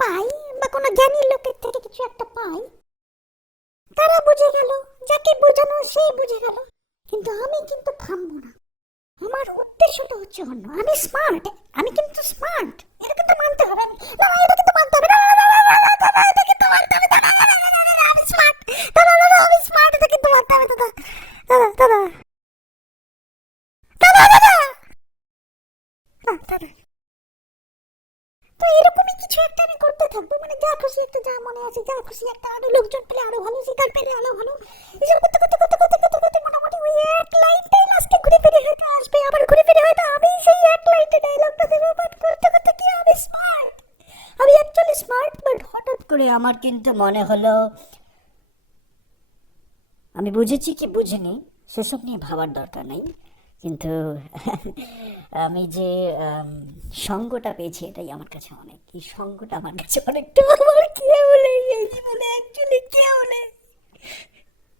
পাই বা কোনো জ্ঞানী লোকের থেকে কিছু একটা পাই, তারা বুঝে গেল, যাকে বোঝানো সেই বুঝে গেল, কিন্তু আমি কিন্তু থামবো না। আমার উদ্দেশ্যটা হচ্ছে অন্য। আমি স্মার্ট, আমি কিন্তু স্মার্ট, এটা কিন্তু মানতে হবে। না না, এটা কিন্তু মানতে হবে। না না না না না, দাদা, এটা কিন্তু মানতে হবে। দাদা দাদা দাদা দাদা, আমি স্মার্ট। দাদা দাদা, আমি স্মার্ট, এটা কিন্তু মানতে হবে। দাদা দাদা দাদা দাদা দাদা দাদা, তো এরকমই কিছু একটা আমি করতে থাকবো, মানে যা খুশি একটা, যা মনে আছে যা খুশি একটা, আরো লোকজন পেলে আরো ভালো, শিকার পেলে আরো ভালো, এসব করতে করতে করতে করতে করতে করতে মোটামুটি ওই এক লাইনটাই লাস্টে ঘুরে ফিরে হয়তো আসবে, আবার ঘুরে ফিরে হয়তো আমি সেই এক লাইনটা ডায়লগটা দেবো। বাট করতে করতে কি আমি স্মার্ট, আমি অ্যাকচুয়ালি স্মার্ট। বাট হঠাৎ করে আমার কিন্তু মনে হলো, আমি বুঝেছি কি বুঝিনি সেসব নিয়ে ভাবার দরকার নেই, কিন্তু আমি যে সঙ্গটা পেয়েছি এটাই আমার কাছে অনেক, এই সঙ্গটা আমার কাছে অনেকটা। আমার কি বলে এই জীবনে